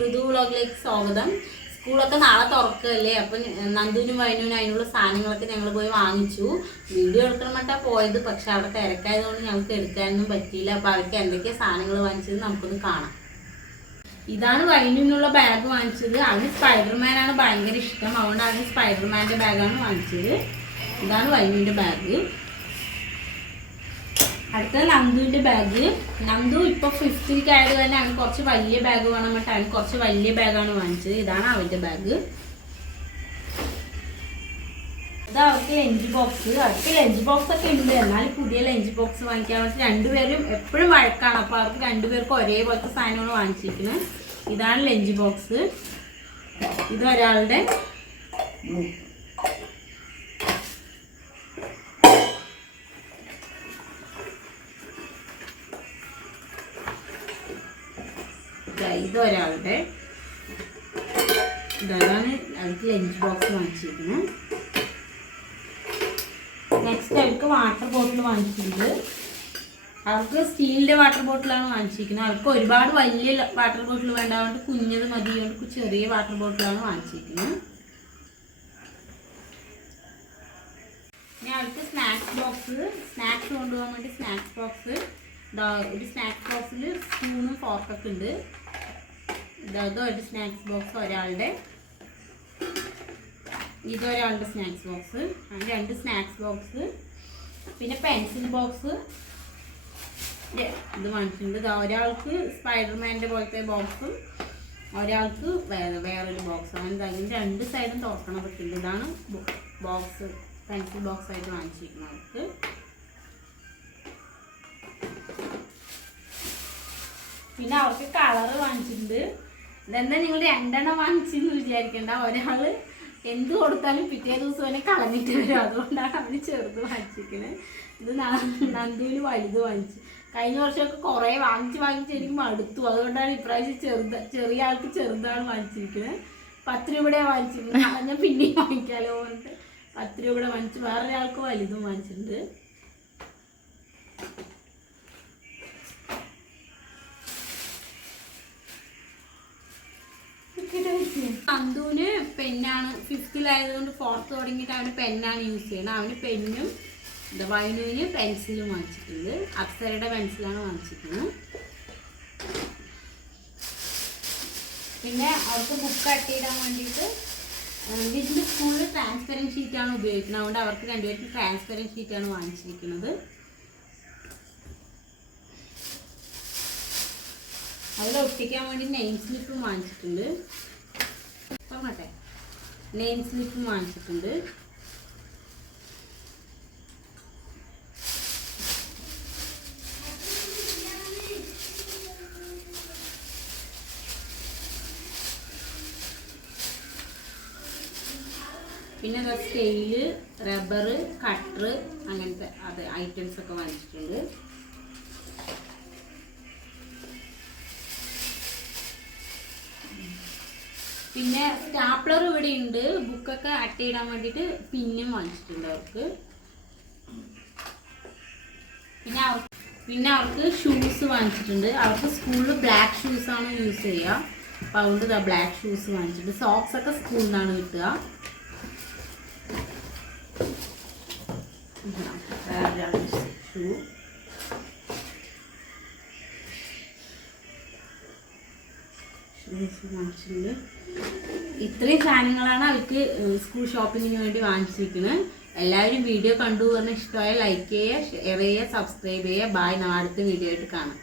മൃദു വ്ളോഗിലേക്ക് സ്വാഗതം. സ്കൂളൊക്കെ നാളെ തുറക്കല്ലേ? അപ്പൊ നന്ദുവിനും വൈനുവിനും അതിനുള്ള സാധനങ്ങളൊക്കെ ഞങ്ങൾ പോയി വാങ്ങിച്ചു. വീഡിയോ എടുക്കണം മട്ടാ പോയത്. പക്ഷെ അവിടെ തിരക്കായതുകൊണ്ട് ഞങ്ങൾക്ക് എടുക്കാനൊന്നും പറ്റിയില്ല. അപ്പൊ അവർക്ക് എന്തൊക്കെയാ സാധനങ്ങൾ വാങ്ങിച്ചത് നമുക്കൊന്ന് കാണാം. ഇതാണ് വൈനുവിനുള്ള ബാഗ് വാങ്ങിച്ചത്. അതിന് സ്പൈഡർമാൻ ആണ് ഭയങ്കര ഇഷ്ടം. അതുകൊണ്ട് അതിന് സ്പൈഡർമാന്റെ ബാഗാണ് വാങ്ങിച്ചത്. ഇതാണ് വൈനുവിന്റെ ബാഗ്. അടുത്ത നന്ദുവിന്റെ ബാഗ് നന്ദു ഇപ്പൊ ഫിഫ്ത്തിലേക്ക് ആയത് തന്നെ അവന് കുറച്ച് വലിയ ബാഗ് വേണം കേട്ടോ അവന് കുറച്ച് വലിയ ബാഗാണ് വാങ്ങിച്ചത്. ഇതാണ് അവന്റെ ബാഗ് ഇത് അവർക്ക് ലഞ്ച് ബോക്സ് അവർക്ക് ലഞ്ച് ബോക്സ് ഒക്കെ ഉണ്ട്. എന്നാൽ പുതിയ ലഞ്ച് ബോക്സ് വാങ്ങിക്കാൻ വേണ്ടി രണ്ടുപേരും എപ്പോഴും വഴക്കാണ്. അപ്പൊ അവർക്ക് രണ്ടുപേർക്കും ഒരേപോലത്തെ സാധനമാണ് വാങ്ങിച്ചിരിക്കുന്നത് ഇതാണ് ലഞ്ച് ബോക്സ് ഇത് ഒരാളുടെ ദാ ഇത് ഒരാളുടെ ഇതാണ് അവർക്ക് ലഞ്ച് ബോക്സ് വാങ്ങിച്ചിരിക്കുന്നത് നെക്സ്റ്റ് അവർക്ക് വാട്ടർ ബോട്ടിൽ വാങ്ങിച്ചിട്ടുണ്ട്. അവർക്ക് സ്റ്റീലിന്റെ വാട്ടർ ബോട്ടിലാണ് വാങ്ങിച്ചിരിക്കുന്നത് അവർക്ക് ഒരുപാട് വലിയ വാട്ടർ ബോട്ടിൽ വേണ്ടാവുകൊണ്ട് കുഞ്ഞത് മതി അവർക്ക് ചെറിയ വാട്ടർ ബോട്ടിലാണ് വാങ്ങിച്ചിരിക്കുന്നത് ഇനി അവർക്ക് സ്നാക്സ് ബോക്സ് സ്നാക്സ് കൊണ്ടുപോകാൻ വേണ്ടി സ്നാക്സ് ബോക്സ് ഒരു സ്നാക്സ് ബോക്സിൽ സ്പൂണും ഫോർക്കൊക്കെ ഉണ്ട്. ഇതോ ഒരു സ്നാക്സ് ബോക്സ് ഒരാളുടെ. ഇതൊരാളുടെ സ്നാക്സ് ബോക്സ് രണ്ട് സ്നാക്സ് ബോക്സ് പിന്നെ പെൻസിൽ ബോക്സ് ഇത് വാങ്ങിച്ചിട്ടുണ്ട് ഒരാൾക്ക് സ്പൈഡർമാന്റെ പോലത്തെ ബോക്സും ഒരാൾക്ക് വേറെ വേറൊരു ബോക്സ് അങ്ങനെ അതിന് രണ്ട് സൈഡും തുറക്കണം പറ്റില്ല ഇതാണ് ബോക്സ് പെൻസിൽ ബോക്സ് ആയിട്ട് വാങ്ങിച്ചിരിക്കുന്നത് അവർക്ക്. പിന്നെ അവർക്ക് കളറ് വാങ്ങിച്ചിട്ടുണ്ട്. ഇതെന്താ നിങ്ങൾ രണ്ടെണ്ണം വാങ്ങിച്ചെന്ന് വിചാരിക്കണ്ട. ഒരാൾ എന്ത് കൊടുത്താലും പിറ്റേ ദിവസം തന്നെ കളഞ്ഞിട്ട് വരും. അതുകൊണ്ടാണ് അവന് ചെറുത് വാങ്ങിച്ചിരിക്കുന്നത് ഇത് നന്ദിയിൽ വലുത് വാങ്ങിച്ചു. കഴിഞ്ഞ വർഷമൊക്കെ കുറേ വാങ്ങിച്ച് വാങ്ങിച്ച് എനിക്ക് മടുത്തു. അതുകൊണ്ടാണ് ഇപ്രാവശ്യം ചെറുത് ചെറിയ ആൾക്ക് ചെറുതാണ് വാങ്ങിച്ചിരിക്കുന്നത് പത്ത് രൂപയുടെ വാങ്ങിച്ചിരുന്നത് ഞാൻ പിന്നെയും വാങ്ങിക്കാലോ പറഞ്ഞിട്ട് പത്ത് രൂപയുടെ വാങ്ങിച്ചു വേറൊരാൾക്ക് വലുതും വാങ്ങിച്ചിട്ടുണ്ട്. അന്തുവിന് പെന്നാണ് ഫിഫ്തിലായതുകൊണ്ട് ഫോർത്ത് തുടങ്ങിയിട്ട് അവന് പെന്നാണ് യൂസ് ചെയ്യണം അവന് പെന്നും വൈനുവിന് പെൻസിലും വാങ്ങിച്ചിട്ടുണ്ട്. അപ്സരയുടെ പെൻസിലാണ് വാങ്ങിച്ചിരിക്കുന്നത്. പിന്നെ അവർക്ക് ബുക്ക് കട്ട് ചെയ്താൻ വേണ്ടിയിട്ട് ഇതിന്റെ സ്കൂളിൽ ട്രാൻസ്പെറന്റ് ഷീറ്റാണ് ഉപയോഗിക്കുന്നത്. അതുകൊണ്ട് അവർക്ക് രണ്ടുപേർക്കും ട്രാൻസ്പെറന്റ് ഷീറ്റാണ് വാങ്ങിച്ചിരിക്കുന്നത്. ഒട്ടിക്കാൻ വേണ്ടി നെയിം സ്ലിപ്പും വാങ്ങിച്ചിട്ടുണ്ട്. പറഞ്ഞോട്ടെ നെയിം സ്ലിപ്പും വാങ്ങിച്ചിട്ടുണ്ട്. പിന്നെ സ്കെയിൽ റബ്ബർ കട്ടർ അങ്ങനത്തെ അത് ഐറ്റംസ് ഒക്കെ വാങ്ങിച്ചിട്ടുണ്ട്. പിന്നെ സ്റ്റാപ്ലർ ഇവിടെ ഉണ്ട് ബുക്കൊക്കെ അട്ട ഇടാൻ വേണ്ടിയിട്ട് പിന്നും വാങ്ങിച്ചിട്ടുണ്ട് അവർക്ക്. പിന്നെ അവർ പിന്നെ അവർക്ക് ഷൂസ് വാങ്ങിച്ചിട്ടുണ്ട്. അവർക്ക് സ്കൂളിൽ ബ്ലാക്ക് ഷൂസ് ആണ് യൂസ് ചെയ്യുക അപ്പോൾ അതുകൊണ്ട് ഇതാ ബ്ലാക്ക് ഷൂസ് വാങ്ങിച്ചിട്ടുണ്ട്. സോക്സ് ഒക്കെ സ്കൂളിൽ നിന്നാണ് കിട്ടുക. ഷൂസ് വാങ്ങിച്ചിട്ടുണ്ട്. ഇത്രയും സാധനങ്ങളാണ് അവർക്ക് സ്കൂൾ ഷോപ്പിങ്ങിന് വേണ്ടി വാങ്ങിച്ചിരിക്കുന്നത് എല്ലാവരും വീഡിയോ കണ്ടു പറഞ്ഞാൽ ഇഷ്ടമായ ലൈക്ക് ചെയ്യുക ഷെയർ ചെയ്യുക സബ്സ്ക്രൈബ് ചെയ്യുക. ബായ് നാളത്തെ വീഡിയോ ആയിട്ട് കാണാം.